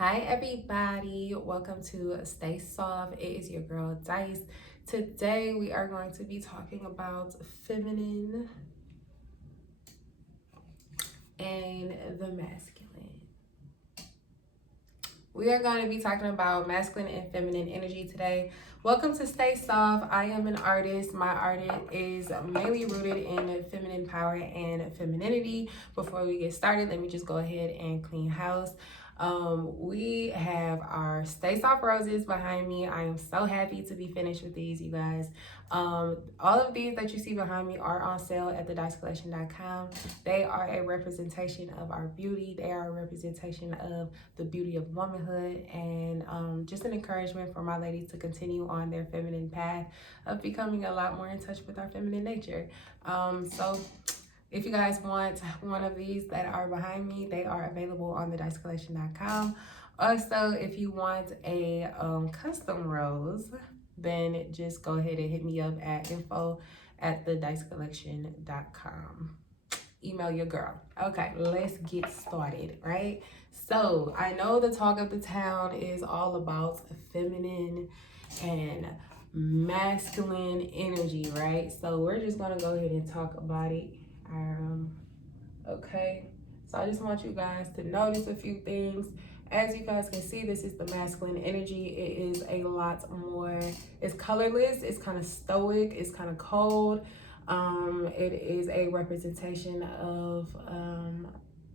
Hi everybody, welcome to Stay Soft. It is your girl Dice. Today we are going to be talking about feminine and the masculine. We are going to be talking about masculine and feminine energy today. Welcome to Stay Soft. I am an artist. My art is mainly rooted in feminine power and femininity. Before we get started, let me just go ahead and clean house. We have our Stay Soft roses behind me. I am so happy to be finished with these, you guys. All of these that you see behind me are on sale at thedicecollection.com. They are a representation of our beauty. They are a representation of the beauty of womanhood, and just an encouragement for my ladies to continue on their feminine path of becoming a lot more in touch with our feminine nature. So if you guys want one of these that are behind me, they are available on thedicecollection.com. Also, if you want a custom rose, then just go ahead and hit me up at info@thedicecollection.com. Email your girl. Okay, let's get started, right? So I know the talk of the town is all about feminine and masculine energy, right? So we're just gonna go ahead and talk about it. Okay, so I just want you guys to notice a few things. As you guys can see, this is the masculine energy. It is a lot more, it's colorless, it's kind of stoic, it's kind of cold. It is a representation of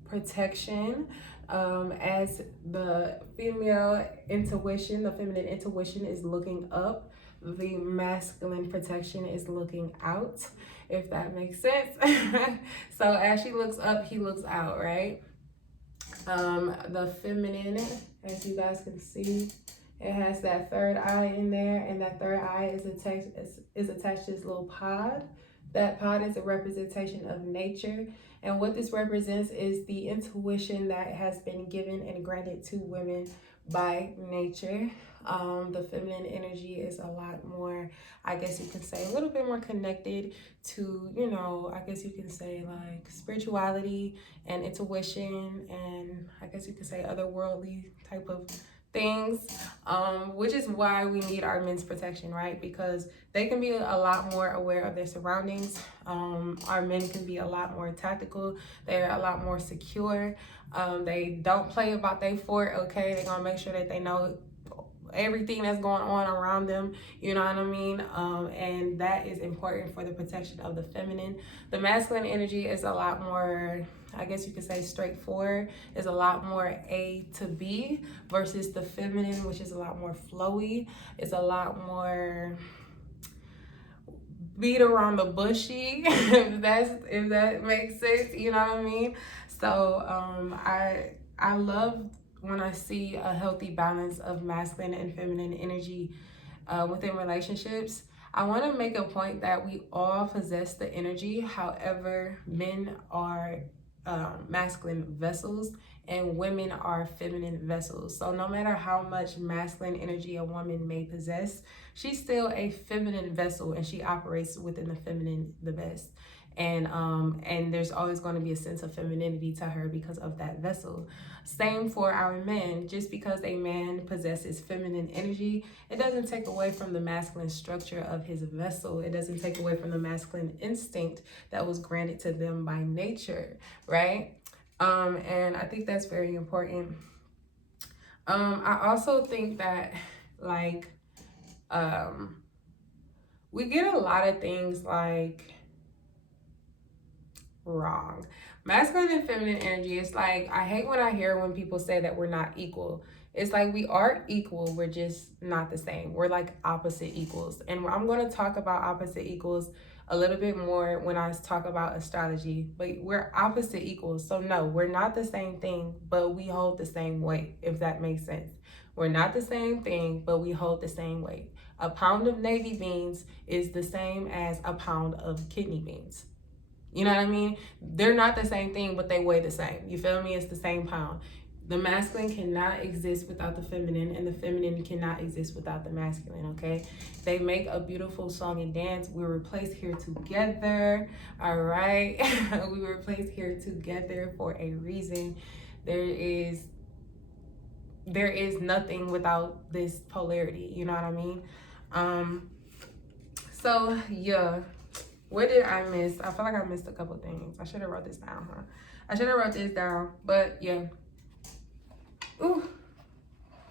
protection. As the female intuition, the feminine intuition is looking up, the masculine protection is looking out, if that makes sense. So as she looks up, he looks out, right? The feminine, as you guys can see, it has that third eye in there, and that third eye is attached to this little pod. That pod is a representation of nature, and what this represents is the intuition that has been given and granted to women by nature. The feminine energy is a lot more, I guess you can say, a little bit more connected to, I guess you can say like spirituality and intuition, and I guess you could say otherworldly type of things, which is why we need our men's protection, right? Because they can be a lot more aware of their surroundings. Our men can be a lot more tactical. They're a lot more secure. They don't play about their fort, okay? They're gonna make sure that they know everything that's going on around them, you know what I mean? And that is important for the protection of the feminine. The masculine energy is a lot more, I guess you could say, straightforward. Is a lot more A to B, versus the feminine, which is a lot more flowy. It's a lot more beat around the bushy, if that makes sense, you know what I mean? So I love when I see a healthy balance of masculine and feminine energy within relationships. I want to make a point that we all possess the energy. However, men are masculine vessels and women are feminine vessels. So no matter how much masculine energy a woman may possess, she's still a feminine vessel, and she operates within the feminine the best. And there's always going to be a sense of femininity to her because of that vessel. Same for our men. Just because a man possesses feminine energy, it doesn't take away from the masculine structure of his vessel. It doesn't take away from the masculine instinct that was granted to them by nature, right? And I think that's very important. I also think that, like, we get a lot of things like wrong. Masculine and feminine energy, it's like, I hate when I hear when people say that we're not equal. It's like we are equal, we're just not the same. We're like opposite equals. And I'm going to talk about opposite equals a little bit more when I talk about astrology, but we're opposite equals. So no, we're not the same thing, but we hold the same weight, if that makes sense. We're not the same thing, but we hold the same weight. A pound of navy beans is the same as a pound of kidney beans. You know what I mean? They're not the same thing, but they weigh the same. You feel me? It's the same pound. The masculine cannot exist without the feminine, and the feminine cannot exist without the masculine, okay? They make a beautiful song and dance. We were placed here together, all right? We were placed here together for a reason. There is there is nothing without this polarity, you know what I mean? So yeah, what did I miss? I feel like I missed a couple things. I should have wrote this down, huh? I should have wrote this down, but yeah. Ooh,